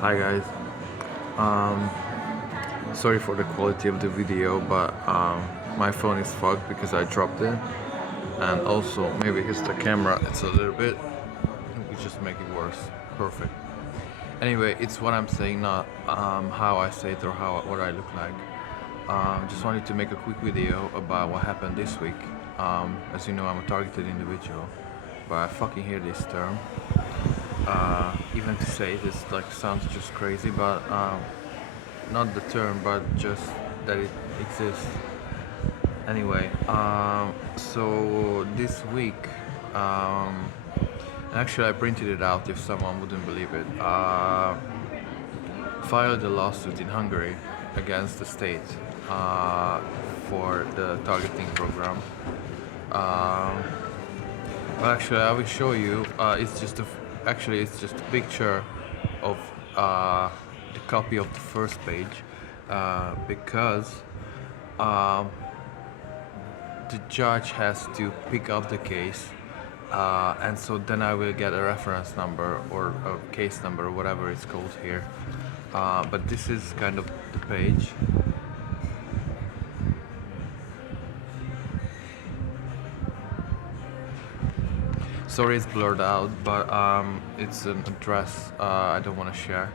Hi guys. Um, Sorry for the quality of the video, but my phone is fucked because I dropped it, and also maybe it's the camera. It's a little bit. We just make it worse. Perfect. Anyway, it's what I'm saying, not how I say it or what I look like. Just wanted to make a quick video about what happened this week. As you know, I'm a targeted individual, but I fucking hate this term. Even to say this like sounds just crazy, but not the term, but just that it exists. Anyway, so this week, actually I printed it out if someone wouldn't believe it. Filed a lawsuit in Hungary against the state for the targeting program. Well, actually, I will show you. It's just a picture of the copy of the first page because the judge has to pick up the case, and so then I will get a reference number or a case number, whatever it's called here. But this is kind of the page. Sorry it's blurred out, but it's an address I don't want to share.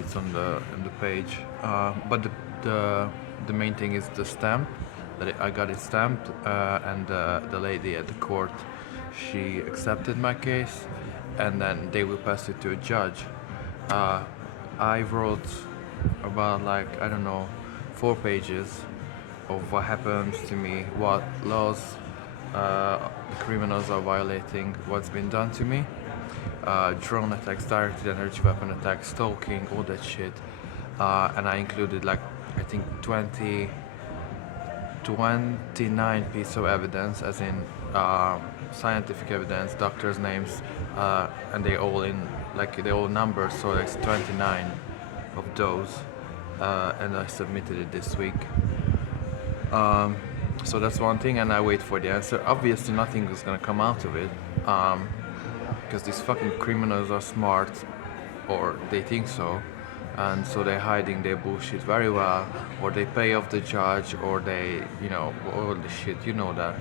It's on the page, but the main thing is the stamp that I got it stamped, and the lady at the court, she accepted my case, and then they will pass it to a judge. I wrote about like I don't know 4 pages of what happens to me, what laws criminals are violating, what's been done to me, drone attacks, directed energy weapon attacks, stalking, all that shit, and I included like I think 29 pieces of evidence, as in scientific evidence, doctors' names, and they all numbers, so there's 29 of those, and I submitted it this week. So that's one thing, and I wait for the answer. Obviously nothing is gonna come out of it, because these fucking criminals are smart, or they think so, and so they're hiding their bullshit very well, or they pay off the judge, or they, all the shit, you know that.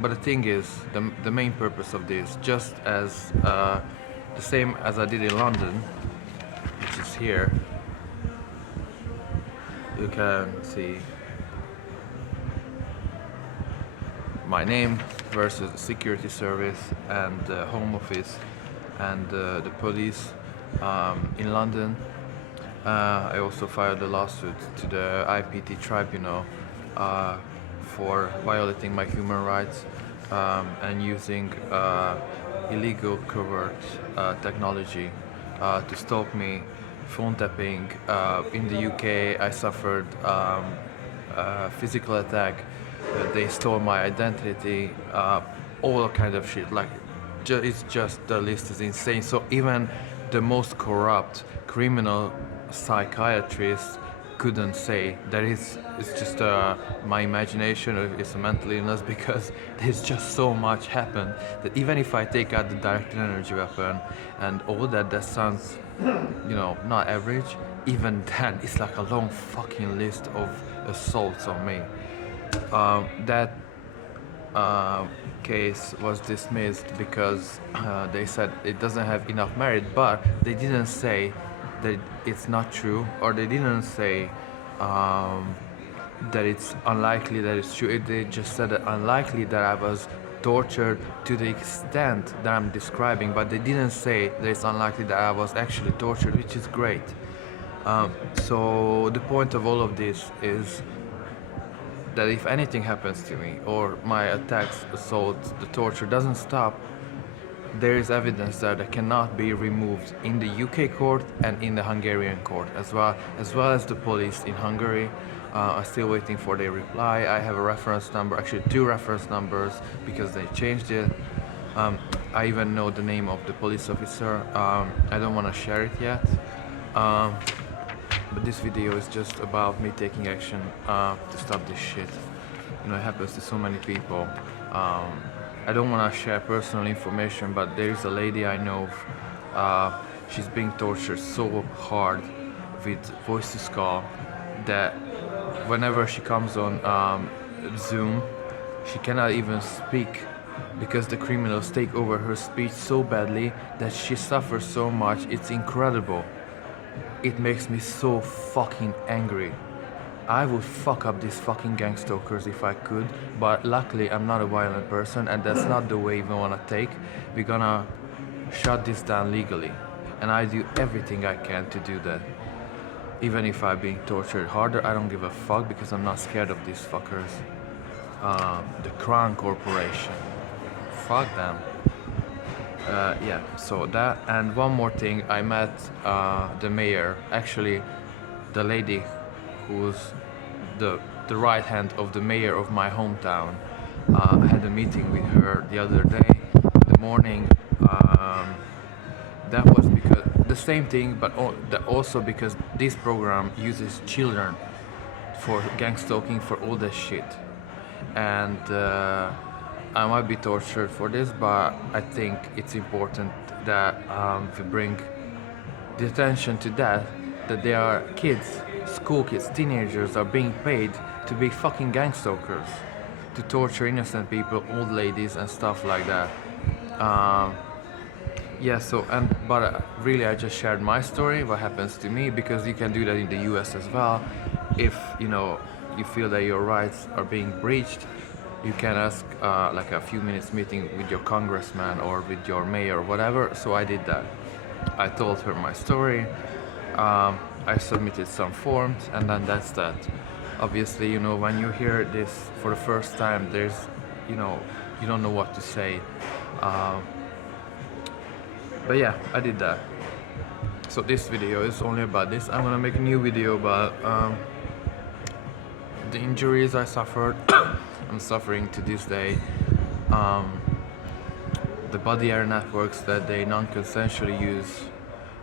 But the thing is, the main purpose of this, just as the same as I did in London, which is here, you can see my name versus the security service and the home office and the police in London. I also filed a lawsuit to the IPT Tribunal for violating my human rights and using illegal covert technology to stalk me, phone tapping. In the UK, I suffered physical attack. They stole my identity, all kind of shit. Like, it's just, the list is insane. So even the most corrupt criminal psychiatrist couldn't say that it's just my imagination, or it's a mental illness, because there's just so much happened that even if I take out the directed energy weapon and all that, that sounds, not average. Even then, it's like a long fucking list of assaults on me. That case was dismissed because they said it doesn't have enough merit, but they didn't say that it's not true, or they didn't say that it's unlikely that it's true. They just said that unlikely that I was tortured to the extent that I'm describing, but they didn't say that it's unlikely that I was actually tortured, which is great. So the point of all of this is that if anything happens to me, or my attacks, assaults, the torture doesn't stop, there is evidence that cannot be removed in the UK court and in the Hungarian court as well as the police in Hungary. I'm still waiting for their reply. I have a reference number, actually 2 reference numbers, because they changed it. I even know the name of the police officer. I don't want to share it yet. But this video is just about me taking action to stop this shit. It happens to so many people. I don't want to share personal information, but there is a lady I know She's being tortured so hard with voice to skull that whenever she comes on Zoom, she cannot even speak because the criminals take over her speech so badly that she suffers so much. It's incredible. It makes me so fucking angry. I would fuck up these fucking gang stalkers if I could, but luckily I'm not a violent person and that's not the way we wanna take. We're gonna shut this down legally, and I do everything I can to do that. Even if I'm being tortured harder, I don't give a fuck because I'm not scared of these fuckers. The Crown Corporation. Fuck them. Yeah, so that, and one more thing, I met the mayor, actually the lady who's the right hand of the mayor of my hometown. I had a meeting with her the other day in the morning. That was because the same thing, but also because this program uses children for gang stalking, for all that shit. And I might be tortured for this, but I think it's important that we bring the attention to that there are kids, school kids, teenagers are being paid to be fucking gang stalkers, to torture innocent people, old ladies and stuff like that. Yeah, so, but really I just shared my story, what happens to me, because you can do that in the US as well. If you feel that your rights are being breached, you can ask like a few minutes meeting with your congressman or with your mayor or whatever. So I did that. I told her my story. I submitted some forms, and then that's that. Obviously, when you hear this for the first time, you don't know what to say. But yeah, I did that. So this video is only about this. I'm gonna make a new video about the injuries I suffered. I'm suffering to this day. The body area networks that they non-consensually use,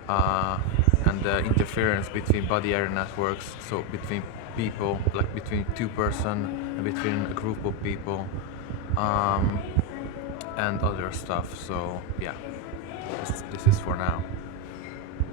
and the interference between body area networks, so between people, like between two person and between a group of people, and other stuff. So yeah, this is for now.